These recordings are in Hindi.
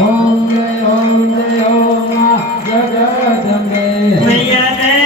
Om Jai Om Jai Om Ma Jagat Jambe.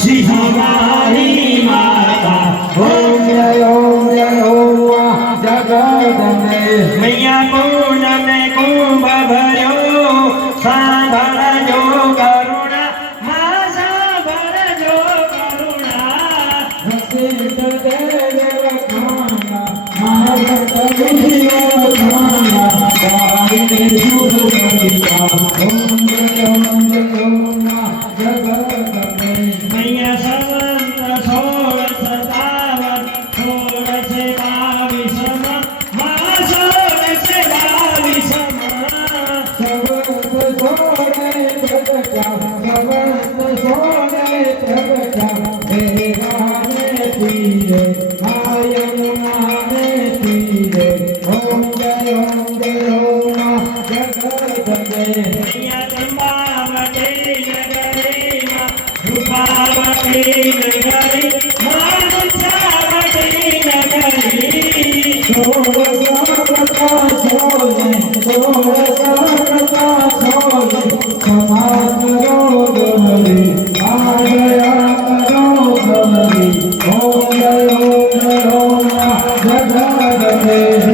सिंहवारी माता ओम जय ओम जगदम्बे मैया पूर्ण में कुंभ भरो सांभळजो करुणा मां सांभळजो करुणा वशिष्ठ देव खाना महाभक्त विष्णु खाना गाई सुर कविता ओम जय ओम जगदम्बे मैया संवंत 1657 1622 मां 1622 मैया चंपावती नगरी मां रूपावती नगरी मां रूपावती नगरी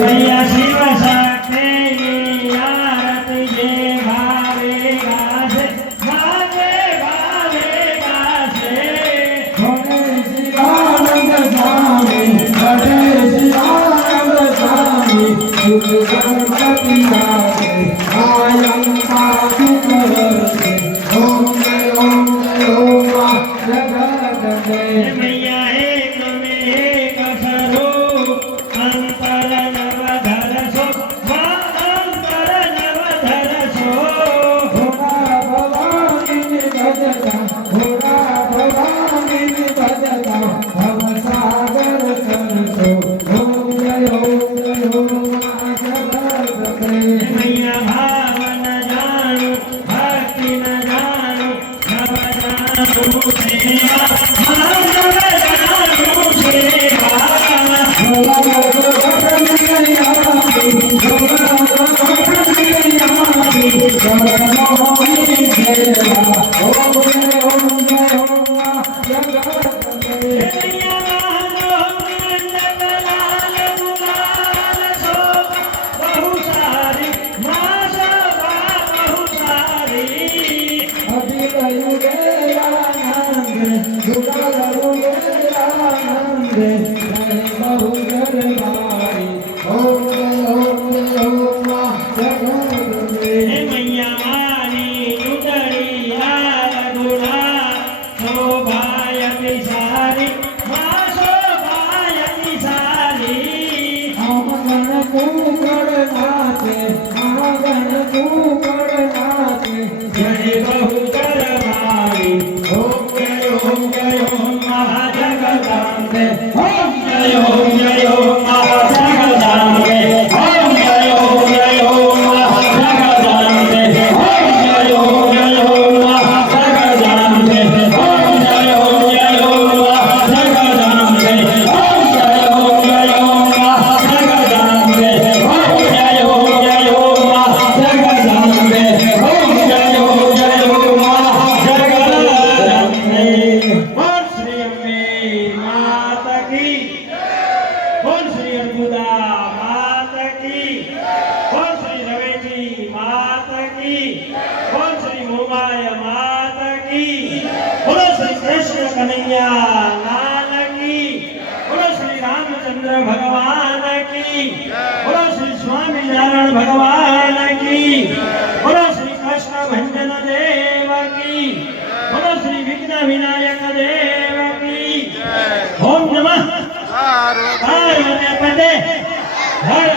मैया शिव शक्ति आरती जे भावे गासे भावे भावे गासे मैया एक में एक स्वरूप अंतर नवधर सो मां अंतर नवधर सो मैया भाव न जानू भक्ति न जानू नव जानू सेवा मां नव जानू सेवा मैया मानो मंडल लाल गुलाल सो बहु सारी मां शोभा बहु सारी मैया मानी उतरी लाल गुलाल शोभायति सारी मां शोभायति सारी जय बहु करवारी ओम जय ओम महाजगदम्बे ओम जय ओम महाजगदम्बे ओम जय ओम महाजगदम्बे ओम जय ओम महाजगदम्बे ओम जय ओम महाजगदम्बे ओम जय ओम महाजगदम्बे ओम जय ओम महाजगदम्बे ओम जय ओम महाजगदम्बे बोल श्री अम्बे माता की बोल श्री अर्बुदा माता की बोल श्री रवेची माता की बोल श्री मोमाया माता की बोलो श्री कृष्ण कन्हैया लाल की बोलो श्री रामचंद्र भगवान की बोलो श्री स्वामी नारायण भगवान की बोलो श्री कृष्ण भंजन देव की बोलो श्री विघ्न विनायक देव की ओम नमः पार्वती पते हर